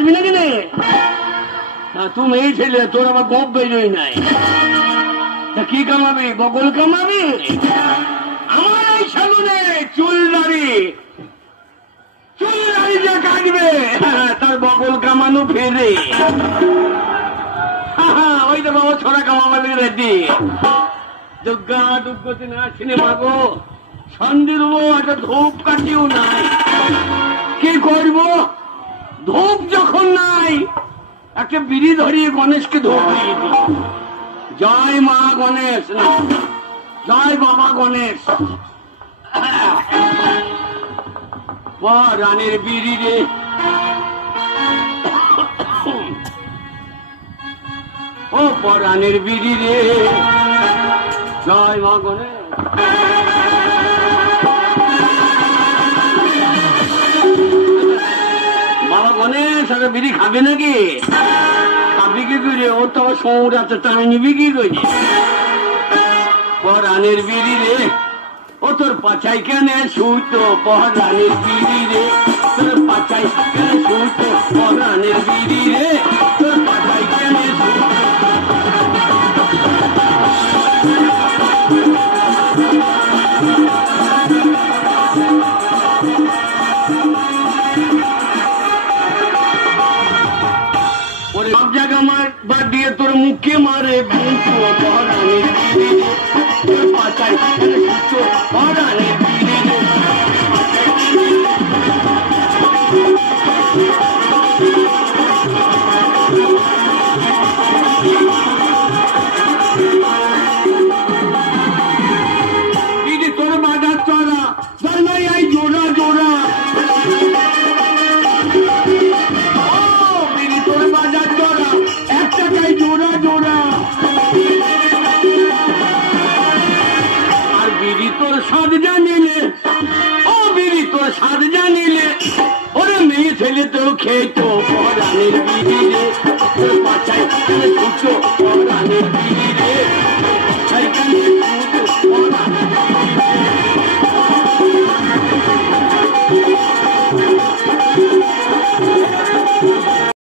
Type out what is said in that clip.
কাটবি নাকি নে? তুমি এই ছেলে, তোর আবার গোপ বেরোই নাই। কি কামাবি? বগল কামাবি? আমার এই সামনে চুল দাড়ি যে কাটবে তার বগল কামানো ফেরে। ওই তো বাবা ছড়া কামাবে রেডি। দুর্গা দুর্গতি না সিনেমা গো, সন্ধ্যের একটা ধূপ কাটিও নাই। কি করব? ধূপ যখন নাই, একটা বিড়ি ধরিয়ে গণেশকে ধূপ দিয়ে দিই। জয় মা গণেশ, না জয় বাবা গণেশ। রানের বিড়ি রে, ও পরানের বিড়ি রে, জয় মা গণেশ। বাবা গণেশ আগে বিড়ি খাবে নাকি? খাবি কি করে? ও তো সৌর আছে, টাই নিবি কি করে? পরানের বিড়ি রে, ও তোর পাচাই কেন শুতো? পরানের বিড়ি রে, তোর পাচাই কেন শুতো? পরানের বিড়ি রে, তোর পাচাই কেন শুতো? সব জায়গা মার বাদ দিয়ে তোর মুখে মারে বুঝতো। পরানের বিড়ি রে, তোর পাচাই কেন শুতো? পরানের বিড়ি রে, তোর বাজার চড়া জন্মাই আই জোড়া জোড়া। তোর বাজার চড়া 1 টাকায় জোড়া জোড়া। আর বিড়ি তোর স্বাদ জানিলে, ও বিড়ি তোর স্বাদ জানিলে, ওরে মেয়ে ছেলে তো খেতো। পরানের বিড়ি রে, তোর পাচাই কেন ছুটো?